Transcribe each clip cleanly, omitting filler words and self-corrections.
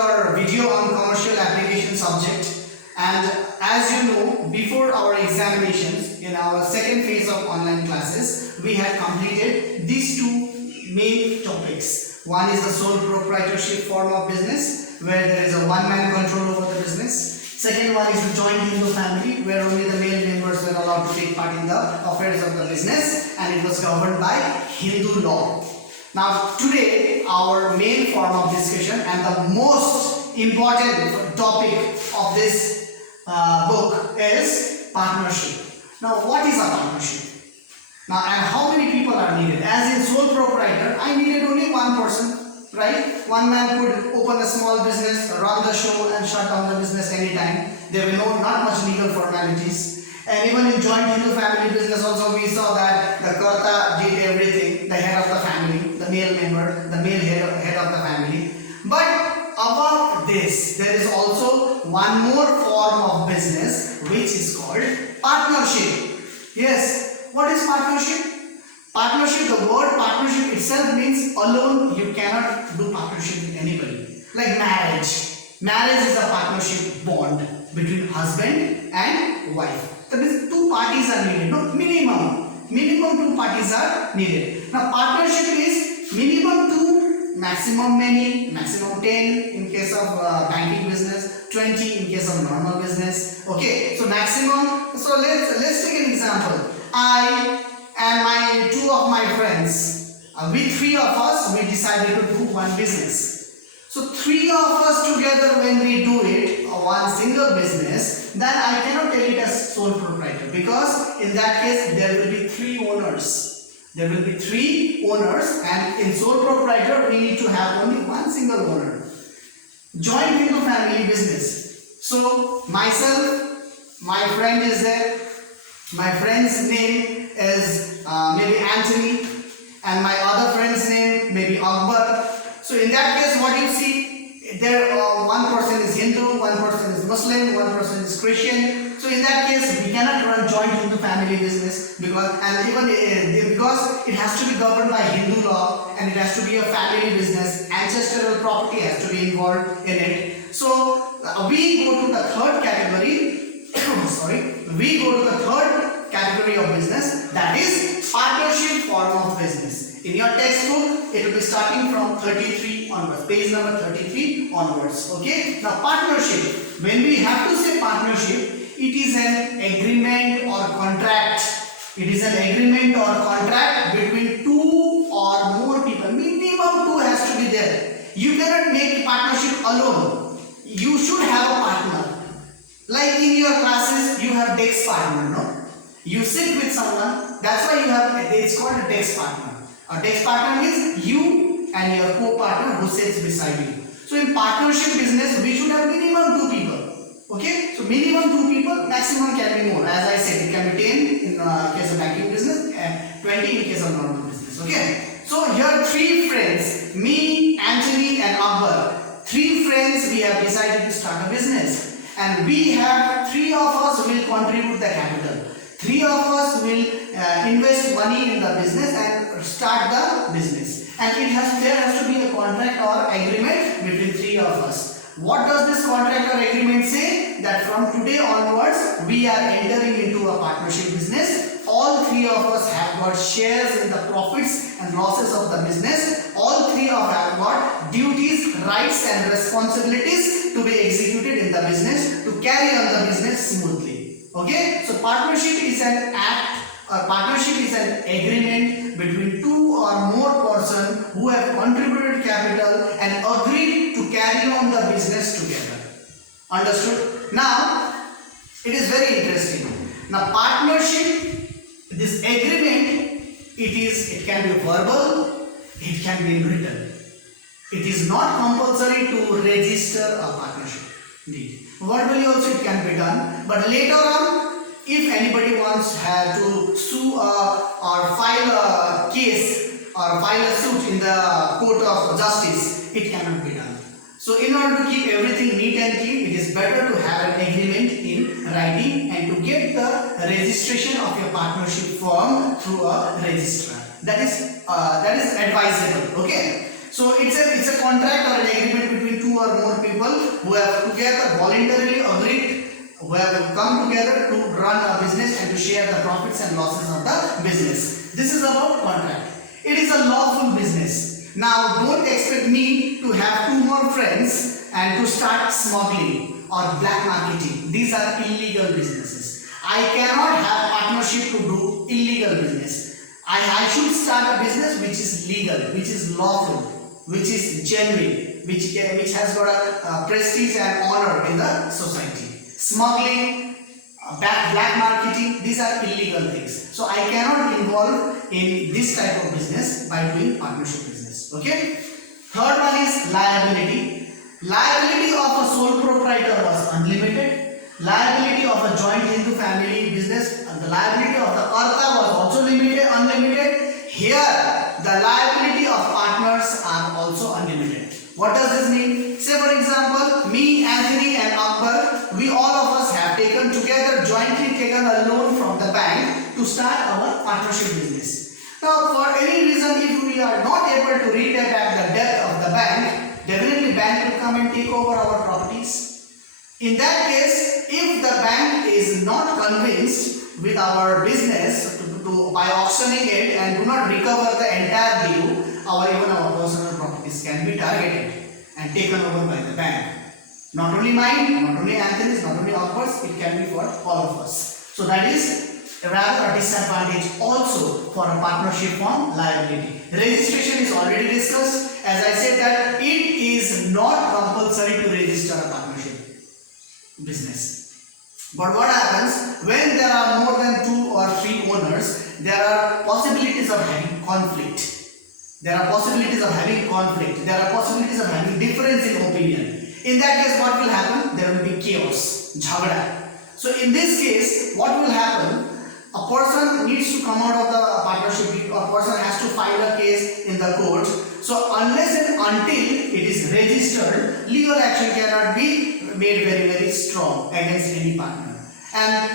your video on commercial application subject, and as you know, before our examinations in our second phase of online classes, we had completed these two main topics. One is the sole proprietorship form of business, where there is a one-man control over the business. Second one is the joint Hindu family, where only the male members were allowed to take part in the affairs of the business, and it was governed by Hindu law. Now today our main form of discussion and the most important topic of this book is partnership. Now what is a partnership? Now, and how many people are needed? As in sole proprietor, I needed only one person, right? One man could open a small business, run the show and shut down the business anytime. There were not much legal formalities. And even in joint Hindu family business also we saw that the Karta did everything, the head of the family, the male member, the male head of the family. But above this, there is also one more form of business which is called partnership. Yes, what is partnership? Partnership, the word partnership itself means alone you cannot do partnership with anybody. Like marriage. Marriage is a partnership bond between husband and wife. That means two parties are needed, no? Minimum two parties are needed. Now partnership is minimum two, maximum many, maximum 10 in case of banking business, 20 in case of normal business. Okay, so maximum. So let's take an example. I and my two of my friends, we three of us, we decided to do one business. So three of us together, when we do it, one single business, then I cannot tell it as sole proprietor, because in that case there will be three owners. There will be three owners, and in sole proprietor we need to have only one single owner. Joint Hindu family business. So myself, my friend is there. My friend's name is maybe Anthony, and my other friend's name maybe Akbar. So in that case, what you see, there one person is Hindu, one person is Muslim, one person is Christian. So in that case, we cannot run joint Hindu family business because it has to be governed by Hindu law, and it has to be a family business. Ancestral property has to be involved in it. So we go to the third category. We go to the third category of business, that is partnership form of business. In your textbook, it will be starting from 33 onwards, page number 33 onwards. Okay. Now partnership. When we have to say partnership, it is an agreement or contract. It is an agreement or contract between two or more people. Minimum two has to be there. You cannot make partnership alone. You should have a partner. Like in your classes, you have desk partner, no? You sit with someone, that's why you have, it's called a desk partner. A desk partner means you and your co-partner who sits beside you. So in partnership business, we should have minimum two people. Okay? So minimum two people, maximum can be more. As I said, it can be 10 in case of banking business and 20 in case of normal business. Okay? So here three friends, me, Anthony and Akbar. Three friends, we have decided to start a business. And we have three of us will contribute the capital. Three of us will invest money in the business and start the business. And there has to be a contract or agreement between three of us. What does this contract or agreement say? That from today onwards, we are entering into a partnership business. All three of us have got shares in the profits and losses of the business. All three of us have got duties, rights and responsibilities to be executed in the business to carry on the business smoothly. Okay? So partnership is an act, or partnership is an agreement between two or more persons who have contributed capital and agreed to carry on the business together. Understood? Now, it is very interesting. Now, partnership, this agreement, it can be verbal, it can be written. It is not compulsory to register a partnership. Indeed. Verbally also it can be done, but later on, if anybody wants to sue or file a case or file a suit in the court of justice, it cannot be done. So in order to keep everything neat and clean, it is better to have an agreement in writing and to get the registration of your partnership firm through a registrar. That is advisable. Okay. So it's a contract or an agreement between two or more people who have together voluntarily agreed, who have come together to run a business and to share the profits and losses of the business. This is about contract. It is a lawful business. Now don't expect me to have 2 more friends and to start smuggling or black marketing. These are illegal businesses. I cannot have partnership to do illegal business. I should start a business which is legal, which is lawful, which is genuine, which has got a prestige and honor in the society. Smuggling, black marketing, these are illegal things. So I cannot involve in this type of business by doing partnership business. Okay. Third one is liability. Liability of a sole proprietor was unlimited. Liability of a joint Hindu family business, and the liability of the Karta was also unlimited. Here, the liability of partners are also unlimited. What does this mean? Say for example, me, Anthony and Akbar, we all of us have jointly taken a loan from the bank to start our partnership business. Now, for any reason, if we are not able to repay back the debt of the bank, definitely bank will come and take over our properties. In that case, if the bank is not convinced with our business by auctioning it and do not recover the entire due, even our personal properties can be targeted and taken over by the bank. Not only mine, not only Anthony's, not only Akbar's, it can be for all of us. So that is rather a disadvantage also for a partnership form liability. Registration is already discussed. As I said that it is not compulsory to register a partnership business. But what happens when there are more than 2 or 3 owners? There are possibilities of having conflict. There are possibilities of having difference in opinion. In that case, what will happen? There will be chaos, jhagda. So in this case, what will happen? A person needs to come out of the partnership. A person has to file a case in the court. So unless and until it is registered, legal action cannot be made very strong against any partner. And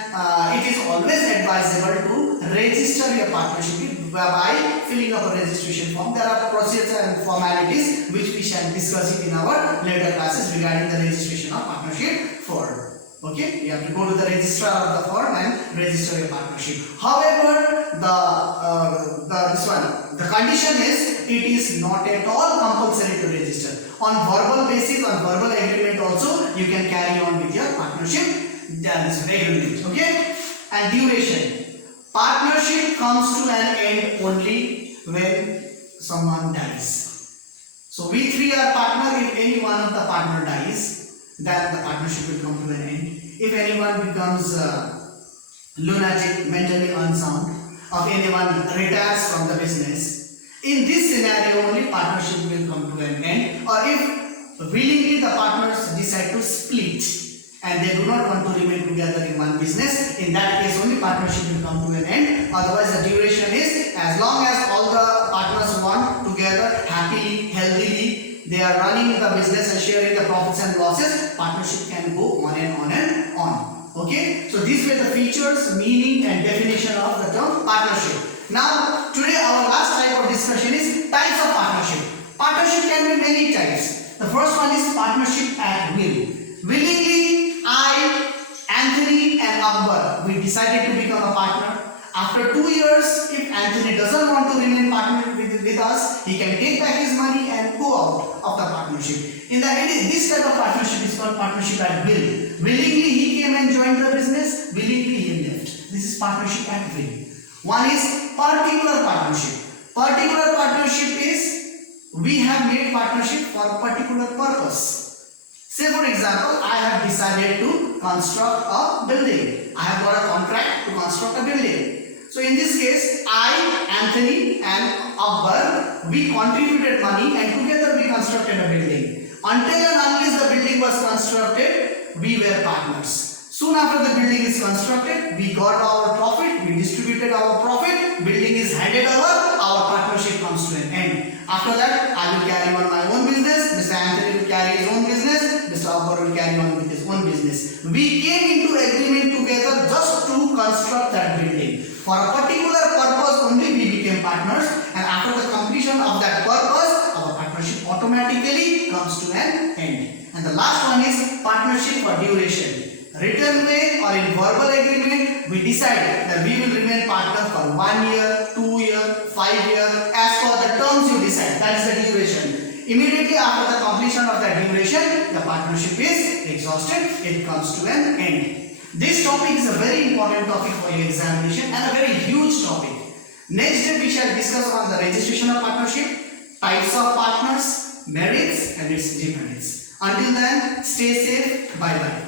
it is always advisable to register your partnership by filling up a registration form. There are procedures and formalities which we shall discuss it in our later classes regarding the registration of partnership form. Okay, you have to go to the registrar of the firm and register your partnership. However, the condition is it is not at all compulsory to register. On verbal basis, on verbal agreement also, you can carry on with your partnership. That is agreement. Okay, and duration. Partnership comes to an end only when someone dies. So we 3 are partner. If any one of the partner dies, then the partnership will come to an end. If anyone becomes lunatic, mentally unsound, or anyone retires from the business, in this scenario only partnership will come to an end. Or if willingly the partners decide to split and they do not want to remain together in one business, in that case only partnership will come to an end. Otherwise the duration is as long as all the partners want together happily, healthily, they are running the business and sharing the profits and losses, partnership can go on and on and on. Okay, so these were the features, meaning and definition of the term partnership. Now today our last type of discussion is types of partnership. Partnership can be many types. The first one is partnership at will. Willingly, I, Anthony and Akbar, we decided to become a partner. After 2 years, if Anthony doesn't want to remain partner with us, he can take back his money and go out of the partnership. In the end, this type of partnership is called partnership at will. Willingly he came and joined the business, willingly he left. This is partnership at will. One is particular partnership. Particular partnership is we have made partnership for a particular purpose. Say for example, I have decided to construct a building. I have got a contract to construct a building. So in this case, I, Anthony and Akbar, we contributed money and together we constructed a building. Until and unless the building was constructed, we were partners. Soon after the building is constructed, we got our profit, we distributed our profit, building is handed over, our partnership comes to an end. After that, I will carry on my own business, Mr. Anthony will carry his own business, Mr. Akbar will carry on with his own business. We came into agreement together just to construct that building. For a particular purpose only we became partners, and after the completion of that purpose, our partnership automatically comes to an end. And the last one is partnership for duration. Written way or in verbal agreement, we decide that we will remain partner for 1 year, 2 year, 5 year, as per the terms you decide. That is the duration. Immediately after the completion of that duration, the partnership is exhausted. It comes to an end. This topic is a very important topic for your examination and a very huge topic. Next day we shall discuss on the registration of partnership, types of partners, merits and its demerits. Until then, stay safe. Bye bye.